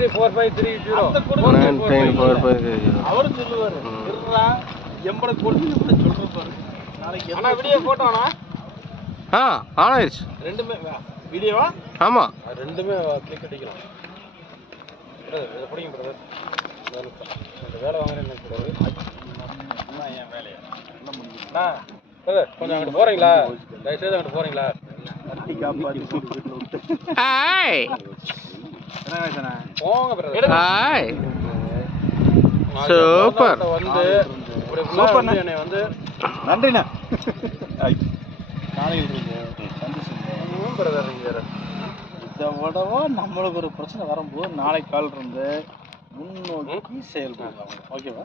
93453 அவரும் சொல்லுவாரு இருடா எம்பட கொண்டு சொல்றப்பாரு நாளைக்கு என்ன வீடியோ போட்டோனா ஆனாயிச்சு ரெண்டுமே வீடியோவா ஆமா ரெண்டுமே கிளிக் அடிக்கலாம் இத புடிங்க பிரதர் இந்த வேலை வாங்குறேன்னு நினைக்கிறாரு அண்ணா ஏன் வேலையா என்ன பண்ணுவீங்க பிரதர் கொஞ்சம் அங்க போறீங்களா தயவு செய்து அங்க போறீங்களா கட்டி காப்பாத்தி வீட்ல விட்டு ஹாய் என்ன வேசனா போங்க பிரதர் ஹாய் சூப்பர் வந்து ஒரு சூப்பர் என்னை வந்து நன்றிண்ணா நாளைக்கு இருக்கீங்க சந்தோஷம் பிரதர் நீங்க இதை விடவா நம்மளுக்கு ஒரு பிரச்சனை வரும்போது நாளைக்கு கால் இருந்து முன்னோக்கி செயல்படுவாங்க ஓகேவா